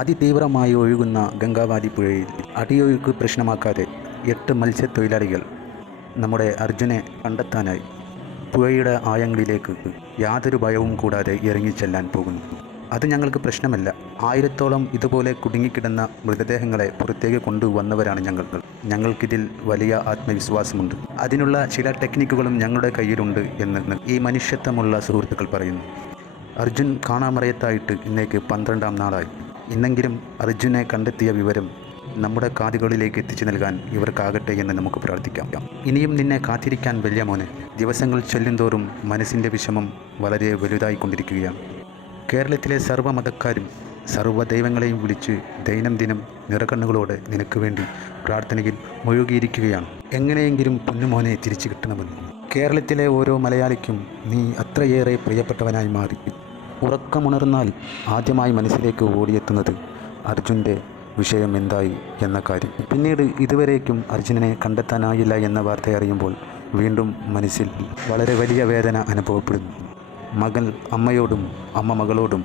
അതിതീവ്രമായി ഒഴുകുന്ന ഗംഗാവാലി പുഴയിൽ അടിയൊഴുക്ക് പ്രശ്നമാക്കാതെ 8 മത്സ്യത്തൊഴിലാളികൾ നമ്മുടെ അർജുനെ കണ്ടെത്താനായി പുഴയുടെ ആഴങ്ങളിലേക്ക് യാതൊരു ഭയവും കൂടാതെ ഇറങ്ങിച്ചെല്ലാൻ പോകുന്നു. അത് ഞങ്ങൾക്ക് പ്രശ്നമല്ല. 1000ഓളം ഇതുപോലെ കുടുങ്ങിക്കിടന്ന മൃതദേഹങ്ങളെ പുറത്തേക്ക് കൊണ്ടുവന്നവരാണ് ഞങ്ങൾക്കിതിൽ വലിയ ആത്മവിശ്വാസമുണ്ട്. അതിനുള്ള ചില ടെക്നിക്കുകളും ഞങ്ങളുടെ കയ്യിലുണ്ട് എന്ന് ഈ മനുഷ്യത്വമുള്ള സുഹൃത്തുക്കൾ പറയുന്നു. അർജുൻ കാണാമറയത്തായിട്ട് ഇന്നേക്ക് 12ാം നാളായി. ഇന്നെങ്കിലും അർജുനെ കണ്ടെത്തിയ വിവരം നമ്മുടെ കാതുകളിലേക്ക് എത്തിച്ചു നൽകാൻ ഇവർക്കാകട്ടെ എന്ന് നമുക്ക് പ്രാർത്ഥിക്കാം. ഇനിയും നിന്നെ കാത്തിരിക്കാൻ വലിയ മോനെ. ദിവസങ്ങൾ ചെല്ലുന്തോറും മനസ്സിൻ്റെ വിഷമം വളരെ വലുതായിക്കൊണ്ടിരിക്കുകയാണ്. കേരളത്തിലെ സർവ്വമതക്കാരും സർവ്വദൈവങ്ങളെയും വിളിച്ച് ദൈനംദിനം നിറകണ്ണുകളോടെ നിനക്ക് വേണ്ടി പ്രാർത്ഥനയിൽ മുഴുകിയിരിക്കുകയാണ്. എങ്ങനെയെങ്കിലും പൊന്നുമോനെ തിരിച്ചു കിട്ടണമെന്ന്. കേരളത്തിലെ ഓരോ മലയാളിക്കും നീ അത്രയേറെ പ്രിയപ്പെട്ടവനായി മാറി. ഉറക്കമുണർന്നാൽ ആദ്യമായി മനസ്സിലേക്ക് ഓടിയെത്തുന്നത് അർജുൻ്റെ വിഷയം എന്തായി എന്ന കാര്യം. പിന്നീട് ഇതുവരേക്കും അർജുനനെ കണ്ടെത്താനായില്ല എന്ന വാർത്ത അറിയുമ്പോൾ വീണ്ടും മനസ്സിൽ വളരെ വലിയ വേദന അനുഭവപ്പെടുന്നു. മകൾ അമ്മയോടും അമ്മ മകളോടും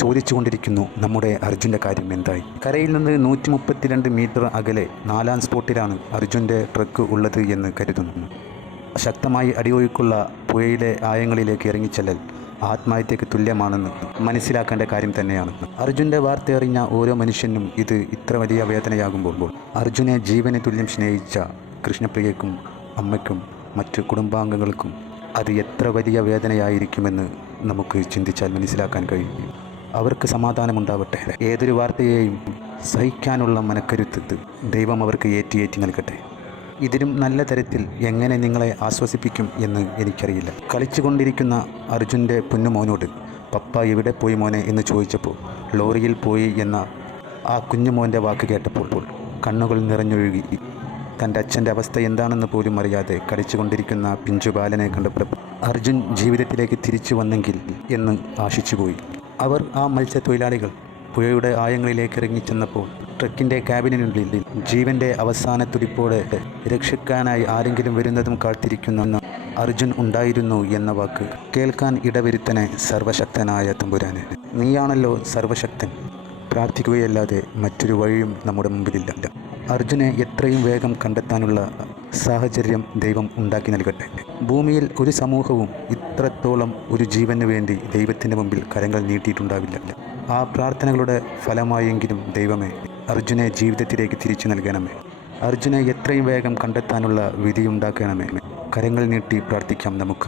ചോദിച്ചുകൊണ്ടിരിക്കുന്നു, നമ്മുടെ അർജുൻ്റെ കാര്യം എന്തായി. കരയിൽ നിന്ന് 132 മീറ്റർ അകലെ 4ാം സ്പോട്ടിലാണ് അർജുൻ്റെ ട്രക്ക് ഉള്ളത് എന്ന് കരുതുന്നു. ശക്തമായി അടിയൊഴുക്കുള്ള പുഴയിലെ ആഴങ്ങളിലേക്ക് ഇറങ്ങിച്ചെല്ലൽ ആത്മഹത്യക്ക് തുല്യമാണെന്ന് മനസ്സിലാക്കേണ്ട കാര്യം തന്നെയാണ്. അർജുൻ്റെ വാർത്ത അറിഞ്ഞ ഓരോ മനുഷ്യനും ഇത് ഇത്ര വലിയ വേദനയാകുമ്പോൾ അർജുനെ ജീവന് തുല്യം സ്നേഹിച്ച കൃഷ്ണപ്രിയയ്ക്കും അമ്മയ്ക്കും മറ്റു കുടുംബാംഗങ്ങൾക്കും അത് എത്ര വലിയ വേദനയായിരിക്കുമെന്ന് നമുക്ക് ചിന്തിച്ചാൽ മനസ്സിലാക്കാൻ കഴിയും. അവർക്ക് സമാധാനമുണ്ടാവട്ടെ. ഏതൊരു വാർത്തയെയും സഹിക്കാനുള്ള മനക്കരുത്ത് ദൈവം അവർക്ക് ഏറ്റി നൽകട്ടെ. ഇതിലും നല്ല തരത്തിൽ എങ്ങനെ നിങ്ങളെ ആശ്വസിപ്പിക്കും എന്ന് എനിക്കറിയില്ല. കളിച്ചുകൊണ്ടിരിക്കുന്ന അർജുൻ്റെ പൊന്നുമോനോട് പപ്പ എവിടെ പോയി മോനെ എന്ന് ചോദിച്ചപ്പോൾ ലോറിയിൽ പോയി എന്ന ആ കുഞ്ഞുമോൻ്റെ വാക്ക് കേട്ടപ്പോൾ കണ്ണുകൾ നിറഞ്ഞൊഴുകി. തൻ്റെ അച്ഛൻ്റെ അവസ്ഥ എന്താണെന്ന് പോലും അറിയാതെ കളിച്ചുകൊണ്ടിരിക്കുന്ന പിഞ്ചുബാലനെ കണ്ടപ്പോൾ അർജുൻ ജീവിതത്തിലേക്ക് തിരിച്ചു വന്നെങ്കിൽ എന്ന് ആശിച്ചുപോയി. അവർ ആ മത്സ്യത്തൊഴിലാളികൾ പുഴയുടെ ആഴങ്ങളിലേക്ക് ഇറങ്ങിച്ചെന്നപ്പോൾ ട്രക്കിൻ്റെ ക്യാബിനുള്ളിൽ ജീവൻ്റെ അവസാന തുടിപ്പോടെ രക്ഷിക്കാനായി ആരെങ്കിലും വരുന്നതും കാത്തിരിക്കുന്ന അർജുൻ ഉണ്ടായിരുന്നു എന്ന വാക്ക് കേൾക്കാൻ ഇടവരുത്തനെ സർവശക്തനായ തമ്പുരാനെ. നീയാണല്ലോ സർവശക്തൻ. പ്രാർത്ഥിക്കുകയല്ലാതെ മറ്റൊരു വഴിയും നമ്മുടെ മുമ്പിലില്ല. അർജുനെ എത്രയും വേഗം കണ്ടെത്താനുള്ള സാഹചര്യം ദൈവം ഉണ്ടാക്കി നൽകട്ടെ. ഭൂമിയിൽ ഒരു സമൂഹവും ഇത്രത്തോളം ഒരു ജീവന് വേണ്ടി ദൈവത്തിൻ്റെ മുമ്പിൽ കരങ്ങൾ നീട്ടിയിട്ടുണ്ടാവില്ല. ആ പ്രാർത്ഥനകളുടെ ഫലമായെങ്കിലും ദൈവമേ അർജുനെ ജീവിതത്തിലേക്ക് തിരിച്ചു നൽകണമേ. അർജുനെ എത്രയും വേഗം കണ്ടെത്താനുള്ള വിധിയുണ്ടാക്കണമേ. കരങ്ങൾ നീട്ടി പ്രാർത്ഥിക്കാം നമുക്ക്.